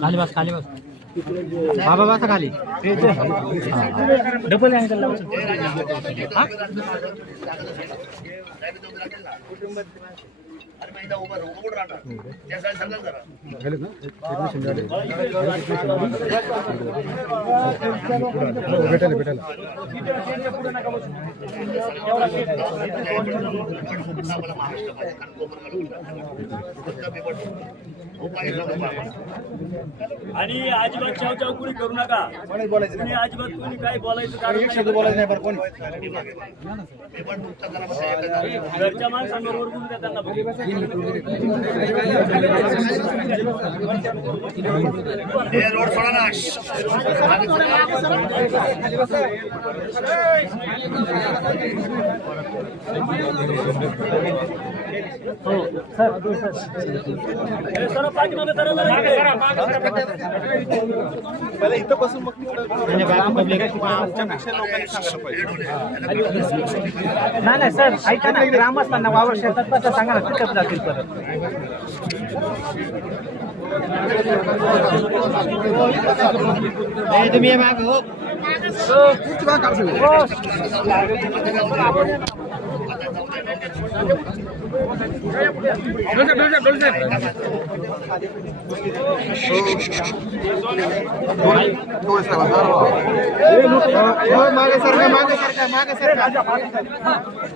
खाली बस खाली बस. बाबा बस खाली. डबल भेटायला भेटायला महाराष्ट्र आणि अजिबात चाव चाव कुणी करू नका. कुणी अजिबात कुणी काही बोलायचं कारण नाही. घरच्या माणसांबरोबर बोलू द्या त्यांना रोड सोडा ना. हे सरळ पाठीमागे सरळ जरा इकडे. नाही नाही सर ऐका ना ग्रामस्थांना वावर शेतात कसं सांगा ना तिथं जातील परत तुम्ही ये मागं, हो. हो, मागे सरका मागे सरका मागे सरका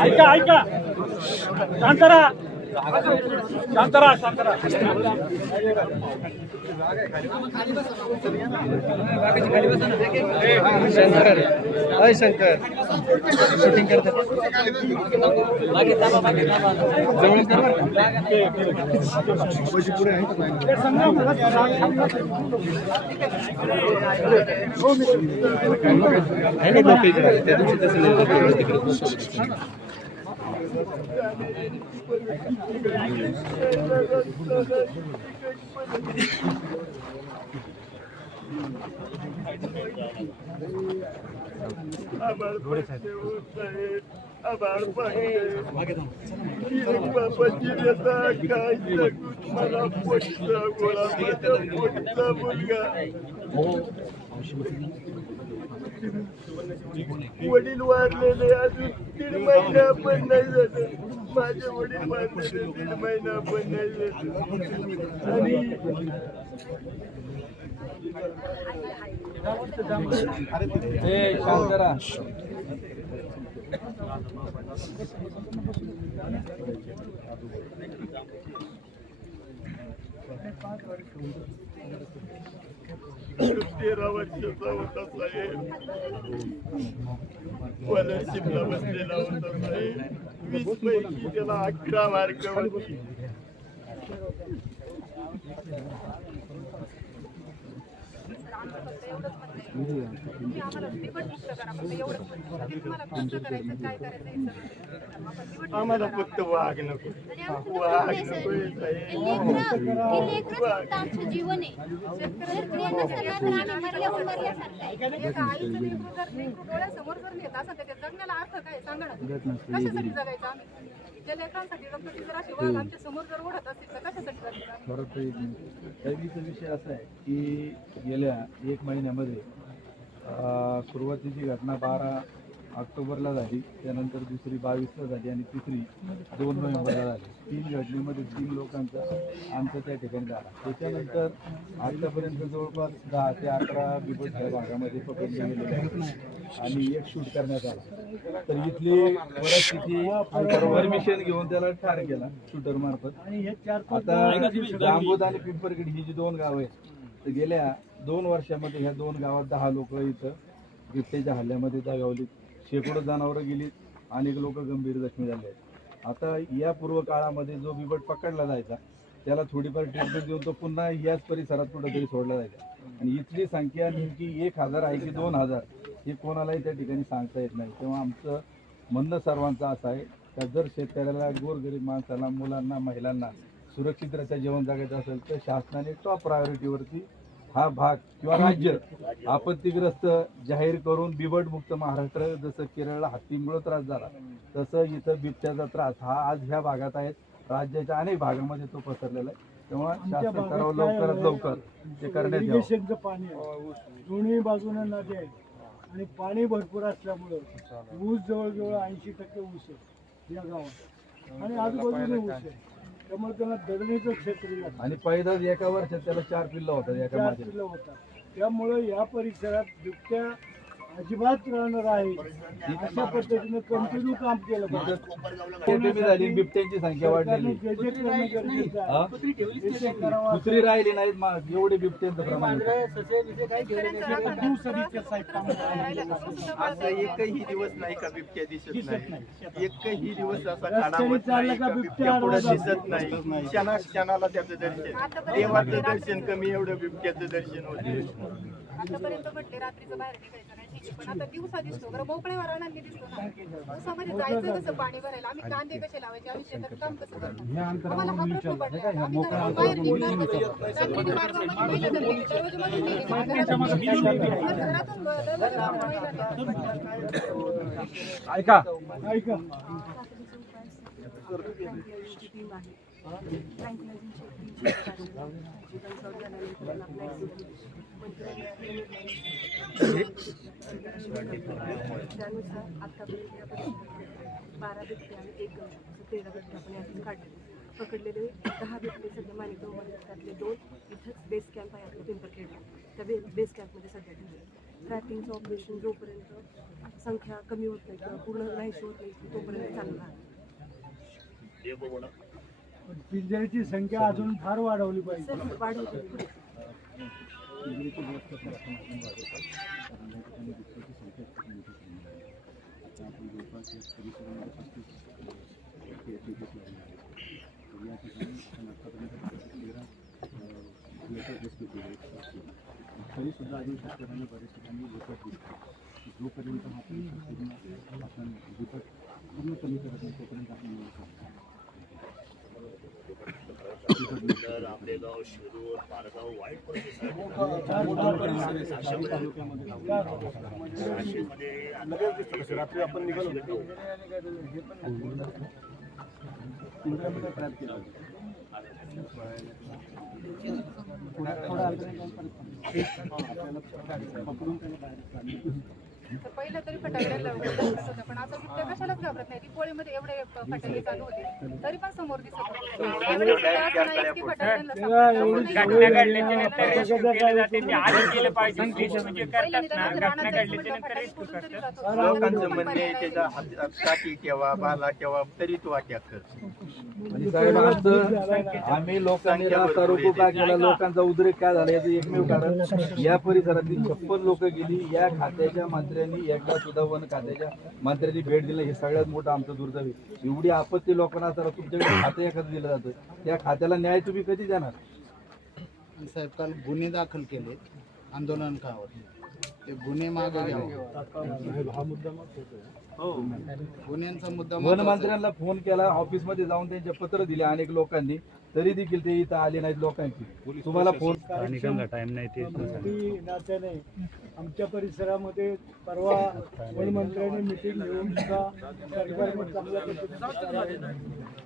ऐका ऐका. शांतरा शांतरा शांतरा शंकर अय शंकर शूटिंग करतात जवळ का. आहे ना? त्या दिवशी तसं नाही झालं. तिकडे. वडील वारलेले अजून दीड महिना पण नाही झालं माझे वडील वारलेले दीड महिना पण नाही झालं आणि तेरा वर्षाचा होता साहेब. बसलेला होता साहेब. वीस पैकी त्याला अकरा मार्क होती. तुम्ही आम्हाला निवडणूक करा फक्त एवढंच तुम्हाला कसं करायचं काय करायचं हे सगळं आम्हाला फक्त वाघ नको वाघ नको आमचं जीवन आहे जर डोळ्यासमोर जर नेत जगण्याला अर्थ काय सांगा कशासाठी जगायचं आम्ही त्या लेकरांसाठी डॉक्टरची जर अशी वाघ आमच्यासमोर जर ओढत असतील तर कशासाठी जगायचं आम्ही? एक विषय असा आहे की गेल्या एक महिन्यामध्ये सुरुवातीची घटना बारा ऑक्टोबरला झाली. त्यानंतर दुसरी बावीसला झाली आणि तिसरी दोन नोव्हेंबरला झाली. तीन घटनेमध्ये तीन लोकांचा आमचा त्या ठिकाणी झाला. त्याच्यानंतर आतापर्यंत जवळपास दहा ते अकरा बिबट ह्या भागामध्ये पकडले गेलेले आहेत आणि एक शूट करण्यात आला. तर इथली परिस्थिती परमिशन घेऊन त्याला ठार केला शूटर मार्फत. आता जांबोद आणि पिंपरगड ही जी दोन गावं आहेत तर गेल्या दोन वर्षामध्ये ह्या दोन गावात दहा लोक इथं बिबट्याच्या हल्ल्यामध्ये दगावली शेकडो जनावरं गेलीत अनेक लोक गंभीर जखमी झाले आहेत. आता या पूर्व काळामध्ये जो बिबट पकडला जायचा त्याला थोडीफार ट्रीटमेंट देऊन तो पुन्हा याच परिसरात कुठंतरी सोडला जायचा. आणि इथली संख्या नेमकी एक हजार आहे की दोन हजार हे कोणालाही त्या ठिकाणी सांगता येत नाही. तेव्हा आमचं म्हणणं सर्वांचं असं आहे का जर शेतकऱ्याला गोरगरीब माणसाला मुलांना महिलांना सुरक्षितरित्या जेवण जगायचं असेल तर शासनाने टॉप प्रायोरिटीवरती हा भाग किंवा राज्य आपत्तीग्रस्त जाहीर करून बिबटमुक्त महाराष्ट्र जसं केरळला हत्तीमुळे त्रास झाला तसं इथं बिबट्याचा त्रास हा आज ह्या भागात आहे राज्याच्या अनेक भागामध्ये तो पसरलेला आहे. तेव्हा शासन करावं लवकरात लवकर ते करण्यात यावं. पाणी दोन्ही बाजूने नदी आहे आणि पाणी भरपूर असल्यामुळं ऊस जवळजवळ ऐंशी टक्के ऊस आहे या गावात. आणि आजूबाजूने ऊस आहे. त्यामुळे त्यांना दडणीचं क्षेत्र लागतं. आणि पैदाच एका वर्षात त्याला चार पिल्लं होतात एका चार माझ्या किलो होता त्यामुळे या परिसरात बिबट्या अजिबात राहणार आहे. अशा पद्धतीने कंटिन्यू काम केलं पाहिजे. झाली बिबट्यांची संख्या वाढलेली. सरकारने जे जे करणं गरजेचं आहे? ते ते करावं असं कुत्री राहिली. नाहीत एवढे बिबट्यांचं प्रमाण एकही दिवस नाही का बिबट्या दिसत नाही? एकही दिवस असा काढावत नाही का बिबट्या पुढे दिसत नाही? क्षणा क्षणाला त्याचं दर्शन. देवाचं दर्शन कमी एवढं बिबट्याचं दर्शन होते. आतापर्यंत म्हटले रात्रीचं बाहेर निघायचं. ठीक आहे पण. आता दिवसा दिसतो बरं मोकळ्या वारांनी दिसतो ना. दिवसामध्ये जायचं कसं पाणी भरायला? आम्ही कांदे कसे लावायचे? आम्ही शेतात काम कसं करणार? आम्हाला हा प्रश्न पडलाय. आम्ही घरातून बाहेर निघणार कसं? रात्रीने मार्गामध्ये महिला तर गेली, दरवाजामधून गेली, घरातून गेली. घरातून दरवाजामधून महिला गेली. ऐका. ऐका. त्यानुसार आतापर्यंत बारा बिबटे आणि एक तेरा आपण यातून काढले पकडलेले दहा बिबटे सध्या माणिकगावमध्ये त्यातले दोन इथंच बेस कॅम्प आहे आपलं पिंपरखेडला त्या बे बेस कॅम्पमध्ये सध्या ठेवले ट्रॅकिंगचं ऑपरेशन जोपर्यंत संख्या कमी होत नाही किंवा पूर्ण नाहीशी होत नाही तोपर्यंत चालू राहणार पिंजऱ्याची संख्या अजून फार वाढवली पाहिजे. वाढवली. तरीसुद्धा अजून शेतकऱ्यांना बऱ्याच ठिकाणी विकत दिसतो जोपर्यंत आपण पूर्ण आपण विकत पूर्ण कमी करत नाही तोपर्यंत आपण मिळू आंबेगाव शिरूर पारगाव वाईट रात्री आपण निघालो पकडून तर पहिलं तरी फटाकड्याला घाबरत होत्या पण आता बिबट्या कशालाच घाबरत नाही. दिपोळीमध्ये एवढे फटाके चालू होते तरी पण समोर दिसत एवढी. लोकांचं म्हणणे आहे त्याच्या हातात काठी ठेवा बाला ठेवा तरी तो अटॅक करतो आणि साहेब आमचं आम्ही लोकांनी रास्ता रोको का केला लोकांचा उद्रेक काय झाला याचं एकमेव कारण या परिसरातील छप्पन लोक गेली या खात्याच्या मंत्र्यांनी एकदा सुद्धा वन खात्याच्या मंत्र्यांनी भेट दिली हे सगळ्यात मोठं आमचं दुर्दैव एवढी आपत्ती लोकांना असताना तुमच्याकडे खातं एखादं दिलं जातं त्या खात्याला न्याय तुम्ही कधी देणार? साहेब काल गुन्हे दाखल केले आंदोलनकावर. ते गुन्हे मागे घ्यावं गुन्ह्यांचा मुद्दा वन महत्त्वाचा आहे. मंत्र्यांना फोन केला ऑफिसमध्ये जाऊन त्यांचे पत्र दिले अनेक लोकांनी. तरी देखील ते इथं आले नाहीत लोकांची. तुम्हाला फोन ती नात्याने आमच्या परिसरामध्ये परवा वनमंत्र्यांनी मिटिंग घेऊन सुद्धा सरकारने चांगल्या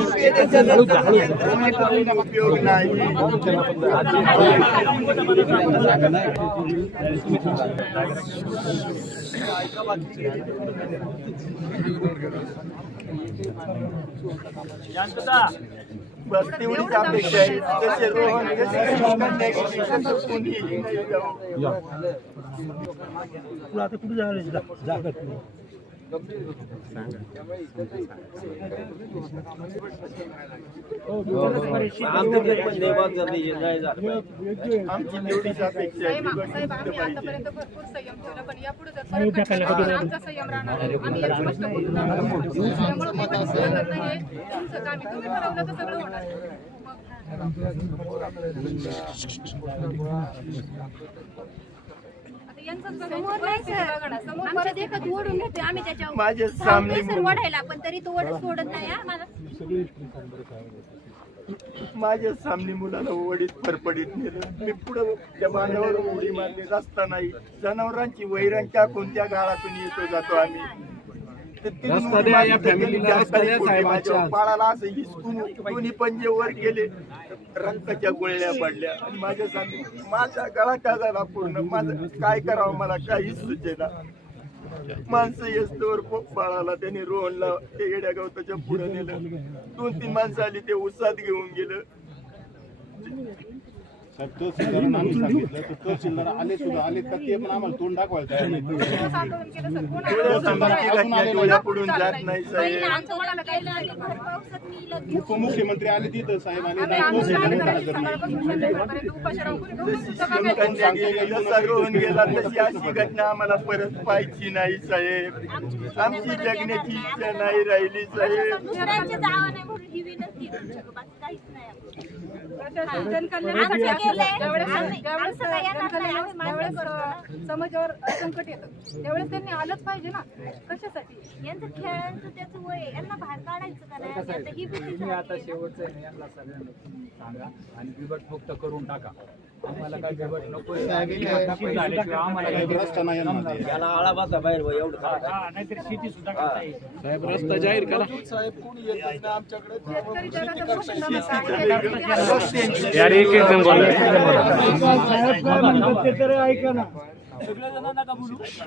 उपयोग नाही शांतता बस तेवढीच अपेक्षा आहे? रोहन तसं नाही जाऊ. तुला आता कुठे जायला जागा आमची तेवढीच अपेक्षा आहे साहेब साहेब, आम्ही आतापर्यंत भरपूर संयम ठेवला पण यापुढे जर परत घडलं, आमचा संयम राहणार नाही. आम्ही एक स्पष्ट बोलून आहोत. त्यामुळे मी पण सांगत नाही तुमचं काम आहे. तुम्ही ठरवलं तर सगळं होणार आता यांचंच बघायचं. समोर नाही परिस्थिती बघा ना. सर समोर आमच्या देखत ओढून घेतोय आम्ही त्याच्यावर माझे थांबतोय सामने पण तरी तो सोडत नाही हा माझ्या सामने मुलाला ओढीत फरफडीत नेलं. मी पुढे त्या बांधावर उडी मारली. रस्ता नाही. जनावरांची वैरण त्या कोणत्या गाळातून येतो जातो आम्ही. बाळाला असं हिसकून दोन्ही पंजे वर गेले रक्ताच्या गोळ्या पडल्या. आणि माझ्या सांग माझा गळा का झाला पूर्ण? माझं काय करावं? मला काहीच सुचेना. माणसं येस्तवर बाळाला त्याने रोहनला ते येड्या गवताच्या पुढे नेलं. दोन तीन माणसं आली ते उसात घेऊन गेलं. तहसीलदारांना आम्ही सांगितलं तर आले सुद्धा आले का ते पण आम्हाला तोंड दाखवायला तयार नाही. उपमुख्यमंत्री आले तिथं साहेब तशी अशी घटना आम्हाला परत पाहायची नाही साहेब. आमची जगण्याची इच्छा नाही राहिली साहेब. समाजावर संकट येतं. त्यावेळेस त्यांनी आलंच पाहिजे ना. कशासाठी? यांचं खेळांचं त्याचं वय आहे. यांना बाहेर काढायचं का नाही? आता ही. शेवटचं आहे ना, यांना सगळ्यांना सांगा. आणि बिबट मुक्त करून टाका. आम्हाला काय बिबट नको आम्हाला. नाहीतर शेती सुद्धा करता येईल. साहेब रस्ता जाहीर करा. साहेब काय म्हणतात ते तरी ऐका एक एक जण बोलू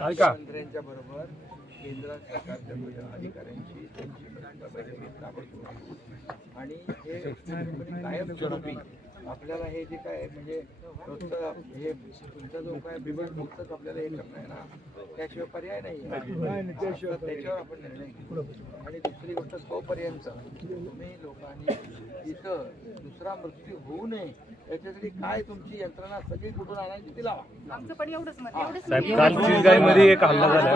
ऐका. बरोबर केंद्र सरकारच्या अधिकाऱ्यांची त्यांची आणि हे कायमस्वरूपी आपल्याला हे जे काय म्हणजे हे तुमचा जो काय बिबट मुक्तच आपल्याला हे करणं आहे ना त्याशिवाय पर्याय नाही त्याशिवाय त्याच्यावर आपण निर्णय घेऊ आणि दुसरी गोष्ट तोपर्यंत तुम्ही लोकांनी इथं दुसरा मृत्यू होऊ नये याच्यासाठी काय तुमची यंत्रणा सगळी कुठून आणायची ती लावा आमचं पण एवढंच एक हल्ला झाला.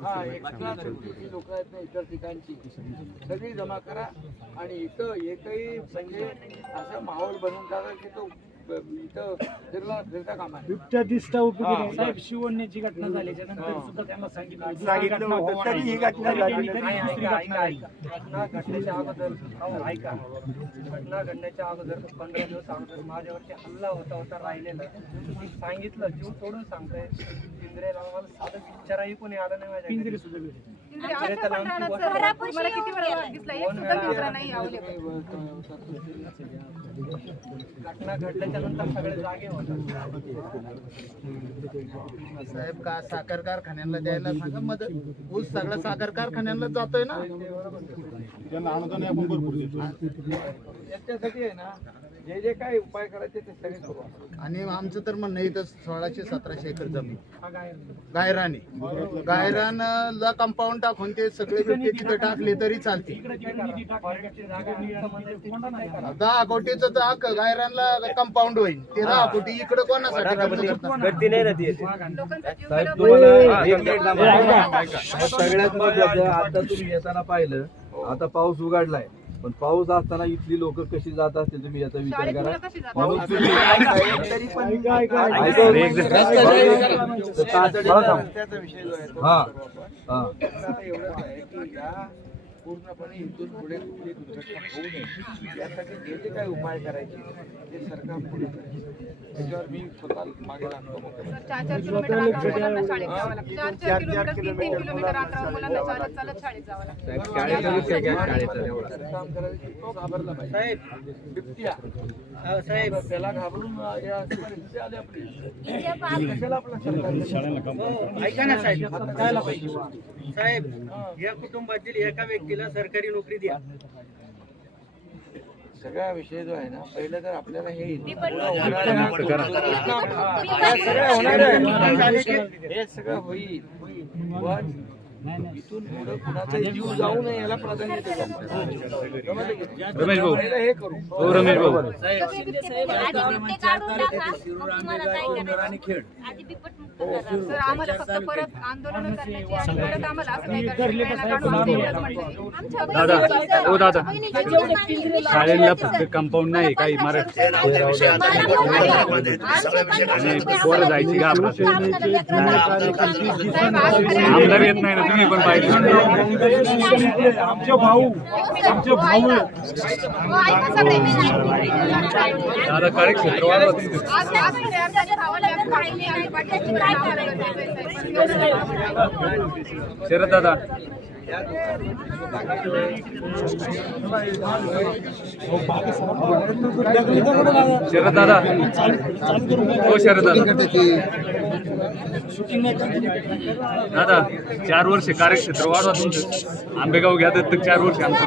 हा, लोक आहेत ना इतर ठिकाणची. सगळी जमा करा आणि इथं एकही संगीत. असं माहोल बनून टाका की तो इथं फिरला फिरता कामा नये. बिबट्या दिसता उपयोगी नाही साहेब शिवण्याची घटना झाल्याच्यानंतर सुद्धा त्यांना सांगितलं. सांगितलं होतं तरी ही घटना झाली. नाही. घटना घडण्याच्या अगोदर हो ऐका. घटना घडण्याच्या अगोदर पंधरा दिवस अगोदर माझ्यावरती हल्ला होता होता राहिलेला. मी सांगितलं जीव तोडून सांगतोय. पिंजऱ्याला मला साधं विचाराही कोणी आलं नाही पिंजरे. सुद्धा भेटले. किती वेळा दिसला एक सुद्धा घटना घडल्याच्या नंतर सगळे जागे होतात. साहेब का साखर कारखान्यांना द्यायला सांगा? मदत ऊस सगळ्या साखर कारखान्यांना जातोय ना? त्यांना अनुदान आपण भरपूर देतो याच्यासाठी आहे ना जे जे काय उपाय करायचे ते सगळे करू आपण. आणि आमचं तर म्हणणं इथं सोळाशे सतराशे एकर जमीन. गायराने गायरानला कंपाऊंड टाकून ते सगळे बिबटे तिथं टाकले तरी चालते? दहा कोटीचं तर गायरानला कंपाऊंड होईल. ते दहा कोटी इकडे कोणासाठी खर्च करतात? लोकांचा जीव साहेब गेला. तुम्हाला एक मिनिट थांबा. सगळ्यात महत्वाचं आता तुम्ही येताना पाहिलं आता पाऊस उघडलाय. पण पाऊस असताना इथली लोक कशी जात असतील तुम्ही याचा विचार करा? म्हणून हा रस्त्याचा विषय जो आहे तो हा हा पूर्णपणे इथून पुढे कुठली दुर्घटना होऊ नये यासाठी जे जे काही उपाय करायचे ते सरकार पुढे करेल. त्याच्यावर मी स्वतः मागे लागतो काम करायचं तो घाबरला पाहिजे. साहेब त्याला घाबरून या अशी परिस्थिती आली आपली. इथे पहा, कशाला आपलं सरकार ऐका ना साहेब. साहेब या कुटुंबातील एका व्यक्तीला सरकारी नोकरी द्या. सगळा विषय जो आहे ना पहिलं तर आपल्याला हे मी पण- हे सगळं होईल. पण इथून पुढे कुणाचा जीव जाऊ नये याला प्राधान्य रमेश भाऊ हे करू हो रमेश भाऊ आम्हाला फक्त परत आंदोलन करण्याची परत आम्हाला असं नाही करायचं दादा हो दादा शाळेला फक्त कंपाऊंड नाही काही इमारत पोरं जायची आमदार येत नाही ना. तुम्ही पण पाहिजे आमचे भाऊ आमचे भाऊ. दादा काय करायचं शरद दादा. शरद दादा हो शरद दादा दादा चार वर्ष कार्यक्षेत्र वाढवा तुमचं. आंबेगाव घ्या तर चार वर्ष आमचं.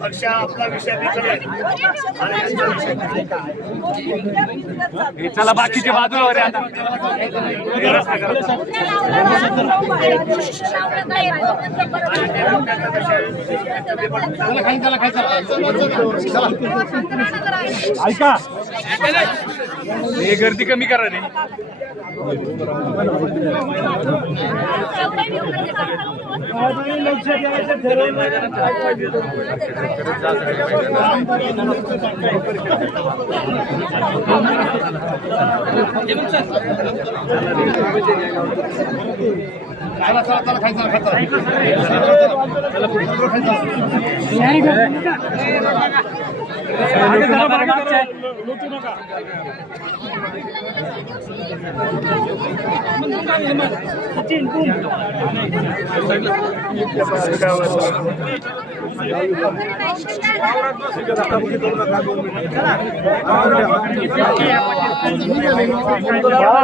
पक्ष आपला विषय चला बाकीचे बाजूला वर हे करा. ऐका. हे गर्दी कमी करा रे. खायला चला चला खायचा खायचा.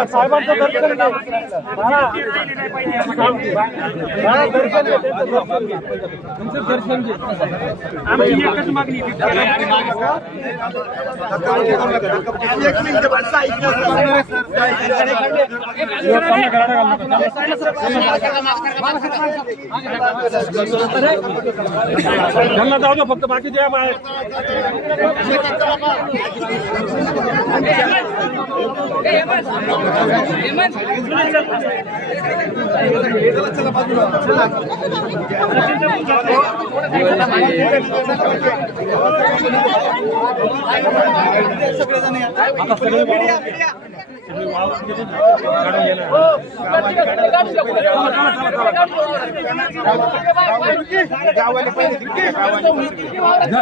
साहेबांचं दर्शन दर्शन घे, आमची एकच मागणी त्यांना जाऊ दे फक्त बाकी जे आहे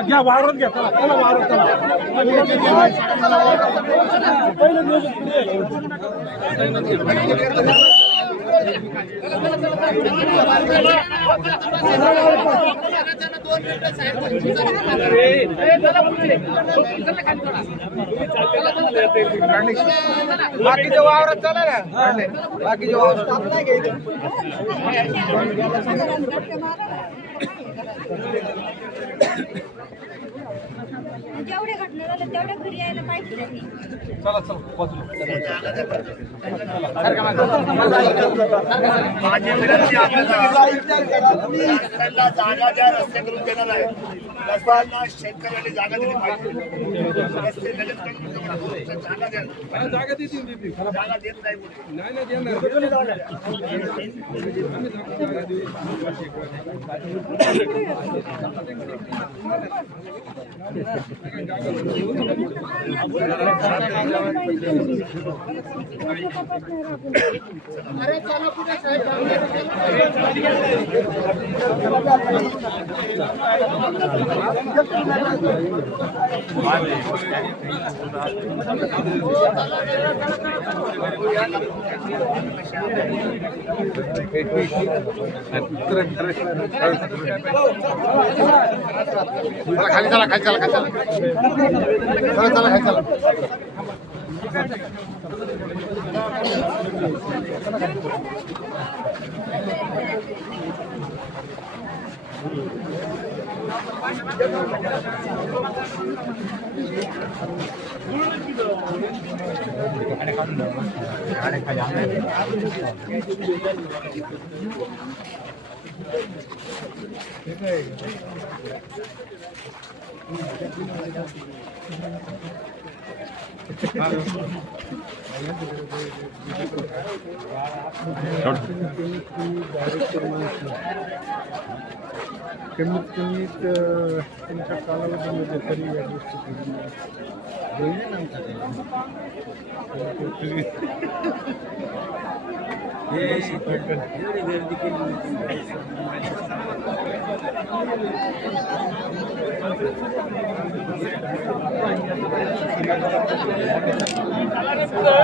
घ्या घ्या घ्या चला चला चला पहिलं बाकीच्या वावरात चला ना. बाकीच्या वावरात आपण नाही घ्यायचं. जेवढ्या घटना झाल्या तेवढ्या घरी यायला पाहिजे त्यांनी चला चला बाजूला माझी विनंती आपल्याला रस्त्याला जागा द्या रस्ते करून देणार आहे रस्त्यांना शेतकऱ्यांनी जागा दिली पाहिजे रस्ते लगेच करून देऊ. जागा द्या जागा देतील देतील जागा देत नाही कोणी. नाही नाही देणार खाली चला खाली चला खाली चला. चला चला है चला Thank you. Thank you. कमीत कमी तुमच्या कालावधीमध्ये तरी या गोष्टी करून होईल ना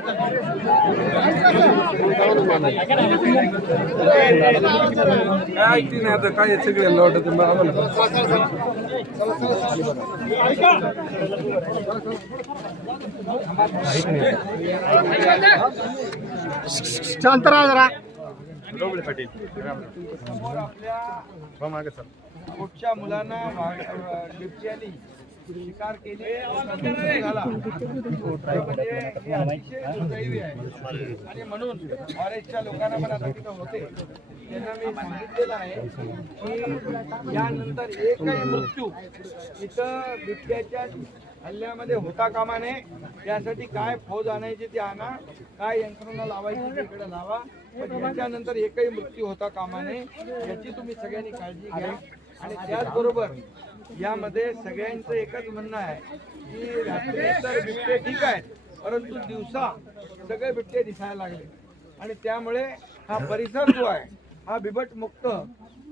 काय ऐकते नाही आता काय सगळ्यांना वाटत आम्हाला शांत राहा जरा समोर आपल्या कुठच्या मुलांना शिकार केली आणि म्हणून फॉरेस्टच्या लोकांना पण आता तिथं होते. त्यांना मी सांगितलेलं आहे की यानंतर एकही मृत्यू इथं बिबट्याच्या हल्ल्यामध्ये होता कामा नये. यासाठी काय फौज आणायची ती आणा काय यंत्रणा लावायची तिकडे लावा. पण एकही मृत्यू होता कामा नये याची तुम्ही सगळ्यांनी काळजी घ्या. आणि त्याचबरोबर यामध्ये सगळ्यांचं एकच म्हणणं आहे की रात्री तर बिबटे ठीक आहेत परंतु दिवसा सगळे बिबटे दिसायला लागले. आणि त्यामुळे हा परिसर जो आहे हा बिबट मुक्त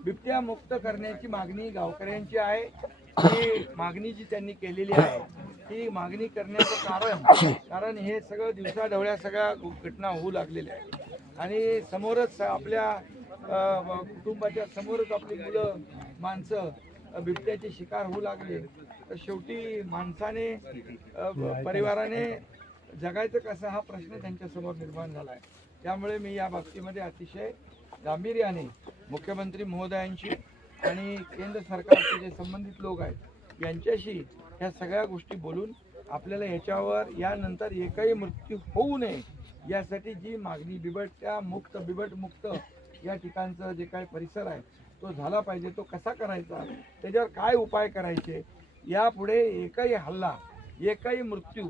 बिबट्या मुक्त करण्याची मागणी गावकऱ्यांची आहे. ही मागणी जी त्यांनी केलेली आहे. ती मागणी करण्याचं कारण कारण हे सगळं दिवसा ढवळ्या सगळ्या घटना होऊ लागलेल्या आहेत. आणि समोरच आपल्या कुटुंबाच्या समोरच आपली मुलं माणसं बिबट्याचे शिकार होऊ लागले तर शेवटी माणसाने परिवाराने जगायचं कसं हा प्रश्न त्यांच्यासमोर निर्माण झाला आहे त्यामुळे मी या बाबतीमध्ये अतिशय गांभीर्याने मुख्यमंत्री महोदयांशी आणि केंद्र सरकारचे जे संबंधित लोक आहेत यांच्याशी ह्या सगळ्या गोष्टी बोलून आपल्याला याच्यावर यानंतर एकही मृत्यू होऊ नये यासाठी जी मागणी बिबट्या मुक्त बिबट मुक्त या ठिकाणचं जे काही परिसर आहे तो झाला पाहिजे तो कसा करायचा त्याच्यावर काय उपाय करायचे यापुढे एकही हल्ला एकही मृत्यू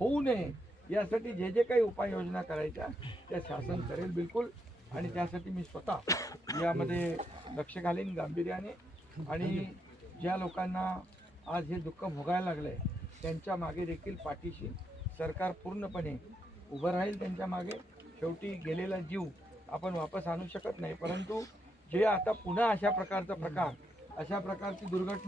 होऊ नये यासाठी जे जे काही उपाययोजना करायच्या त्या शासन करेल बिलकुल. आणि त्यासाठी मी स्वतः यामध्ये लक्ष घालीन गांभीर्याने. आणि ज्या लोकांना आज हे दुःख भोगायला लागलंय त्यांच्या मागे देखील पाठीशी सरकार पूर्णपणे उभं राहील त्यांच्या मागे. शेवटी गेलेला जीव आपण वापस आणू शकत नाही परंतु जे आता पुन्हा अशा प्रकारचा प्रकार अशा प्रकारची दुर्घटना